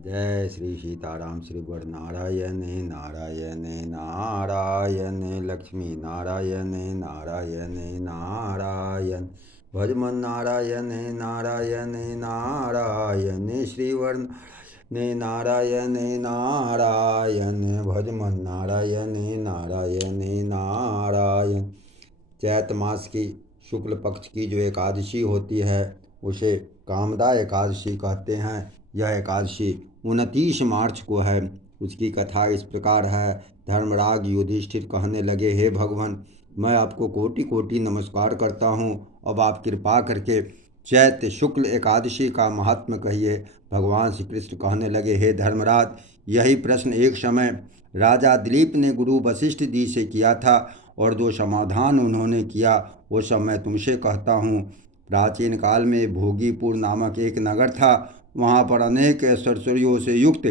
जय श्री सीताराम। श्री वर नारायण नारायण नारायण, लक्ष्मी नारायण नारायण नारायण, भजमन नारायण नारायण नारायण, श्रीवर नारायण नारायण, भजमन नारायण नारायण नारायण। चैत मास की शुक्ल पक्ष की जो एकादशी होती है उसे कामदा एकादशी कहते हैं। यह एकादशी 29 मार्च को है। उसकी कथा इस प्रकार है। धर्मराज युधिष्ठिर कहने लगे, हे भगवान, मैं आपको कोटि कोटि नमस्कार करता हूँ। अब आप कृपा करके चैत्र शुक्ल एकादशी का महात्म्य कहिए। भगवान श्री कृष्ण कहने लगे, हे धर्मराज, यही प्रश्न एक समय राजा दिलीप ने गुरु वशिष्ठ जी से किया था और जो समाधान उन्होंने किया वो सब मैं तुमसे कहता हूँ। प्राचीन काल में भोगीपुर नामक एक नगर था। वहाँ पर अनेक ऐश्वर्यों से युक्त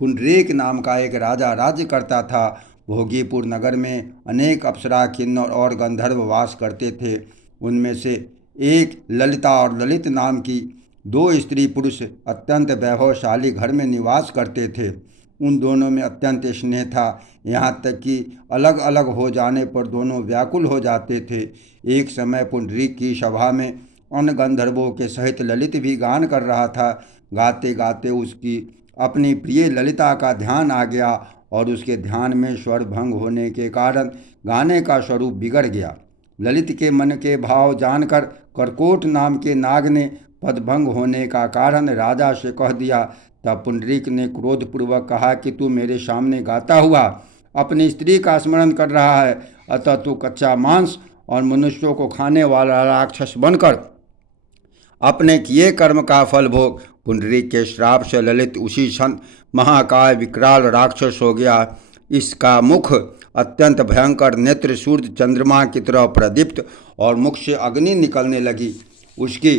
पुंडरीक नाम का एक राजा राज्य करता था। भोगीपुर नगर में अनेक अप्सरा, किन्नर और गंधर्व वास करते थे। उनमें से एक ललिता और ललित नाम की दो स्त्री पुरुष अत्यंत वैभवशाली घर में निवास करते थे। उन दोनों में अत्यंत स्नेह था, यहाँ तक कि अलग अलग हो जाने पर दोनों व्याकुल हो जाते थे। एक समय पुंडरीक की सभा में अन्य गंधर्वों के सहित ललित भी गान कर रहा था। गाते गाते उसकी अपनी प्रिय ललिता का ध्यान आ गया और उसके ध्यान में स्वर भंग होने के कारण गाने का स्वरूप बिगड़ गया। ललित के मन के भाव जानकर करकोट नाम के नाग ने पदभंग होने का कारण राजा से कह दिया। तब पुंडरीक ने क्रोधपूर्वक कहा कि तू मेरे सामने गाता हुआ अपनी स्त्री का स्मरण कर रहा है, अतः तू कच्चा मांस और मनुष्यों को खाने वाला राक्षस बनकर अपने किए कर्म का फल भोग। पुंडरीक के श्राप से ललित उसी क्षण महाकाय विकराल राक्षस हो गया। इसका मुख अत्यंत भयंकर, नेत्र सूर्य चंद्रमा की तरह प्रदीप्त और मुख से अग्नि निकलने लगी। उसकी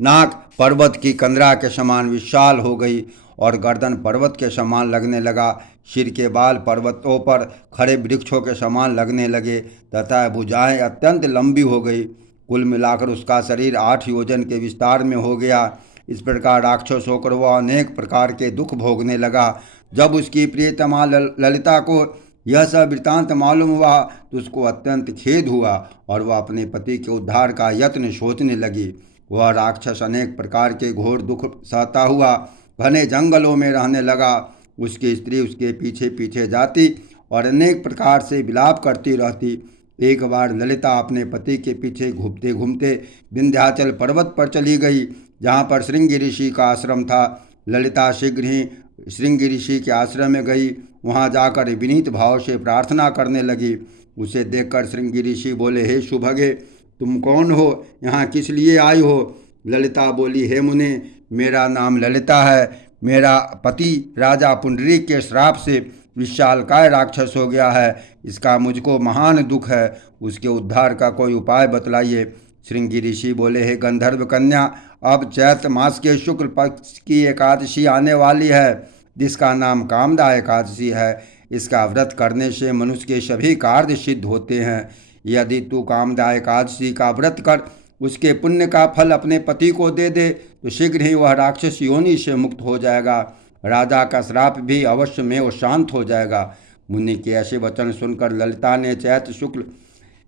नाक पर्वत की कंदरा के समान विशाल हो गई और गर्दन पर्वत के समान लगने लगा। सिर के बाल पर्वतों पर खड़े वृक्षों के समान लगने लगे तथा भुजाएं अत्यंत लंबी हो गई। कुल मिलाकर उसका शरीर 8 योजन के विस्तार में हो गया। इस प्रकार राक्षस होकर वह अनेक प्रकार के दुख भोगने लगा। जब उसकी प्रियतमा ललिता को यह सब वृतांत मालूम हुआ तो उसको अत्यंत खेद हुआ और वह अपने पति के उद्धार का यत्न सोचने लगी। वह राक्षस अनेक प्रकार के घोर दुख सहता हुआ घने जंगलों में रहने लगा। उसकी स्त्री उसके पीछे पीछे जाती और अनेक प्रकार से विलाप करती रहती। एक बार ललिता अपने पति के पीछे घूमते घूमते विंध्याचल पर्वत पर चली गई, जहाँ पर श्रृंगी ऋषि का आश्रम था। ललिता शीघ्र ही श्रृंगी ऋषि के आश्रम में गई। वहाँ जाकर विनीत भाव से प्रार्थना करने लगी। उसे देखकर श्रृंगी ऋषि बोले, हे सुभगे, तुम कौन हो? यहाँ किस लिए आई हो? ललिता बोली, हे मुने, मेरा नाम ललिता है। मेरा पति राजा पुंडरीक के श्राप से विशालकाय राक्षस हो गया है। इसका मुझको महान दुख है। उसके उद्धार का कोई उपाय बतलाइए। श्रृंगी ऋषि बोले, हे गंधर्व कन्या, अब चैत्र मास के शुक्ल पक्ष की एकादशी आने वाली है, जिसका नाम कामदा एकादशी है। इसका व्रत करने से मनुष्य के सभी कार्य सिद्ध होते हैं। यदि तू कामदा एकादशी का व्रत कर उसके पुण्य का फल अपने पति को दे दे तो शीघ्र ही वह राक्षस योनि से मुक्त हो जाएगा। राजा का श्राप भी अवश्य में वो शांत हो जाएगा। मुनि के ऐसे वचन सुनकर ललिता ने चैत्र शुक्ल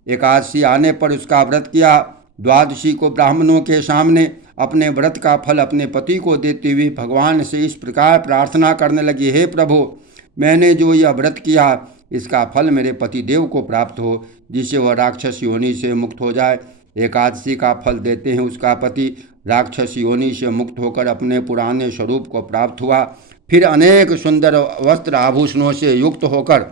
एकादशी आने पर उसका व्रत किया। द्वादशी को ब्राह्मणों के सामने अपने व्रत का फल अपने पति को देते हुए भगवान से इस प्रकार प्रार्थना करने लगी, हे प्रभु, मैंने जो यह व्रत किया इसका फल मेरे पति देव को प्राप्त हो, जिससे वह राक्षस योनि से मुक्त हो जाए। एकादशी का फल देते हैं उसका पति राक्षस योनि से मुक्त होकर अपने पुराने स्वरूप को प्राप्त हुआ। फिर अनेक सुंदर वस्त्र आभूषणों से युक्त होकर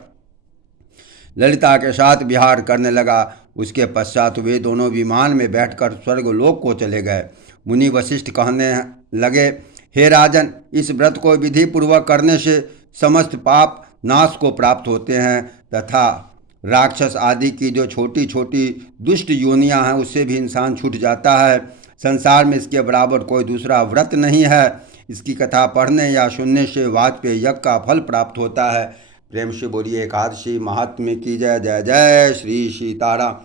ललिता के साथ विहार करने लगा। उसके पश्चात वे दोनों विमान में बैठकर स्वर्गलोक को चले गए। मुनि वशिष्ठ कहने लगे, हे राजन, इस व्रत को विधि पूर्वक करने से समस्त पाप नाश को प्राप्त होते हैं तथा राक्षस आदि की जो छोटी छोटी दुष्ट योनियां हैं उससे भी इंसान छूट जाता है। संसार में इसके बराबर कोई दूसरा व्रत नहीं है। इसकी कथा पढ़ने या सुनने से वाजपेयी यज्ञ का फल प्राप्त होता है। प्रेम से बोलिए एकादशी महात्म्य की जय। जय जय श्री सीताराम।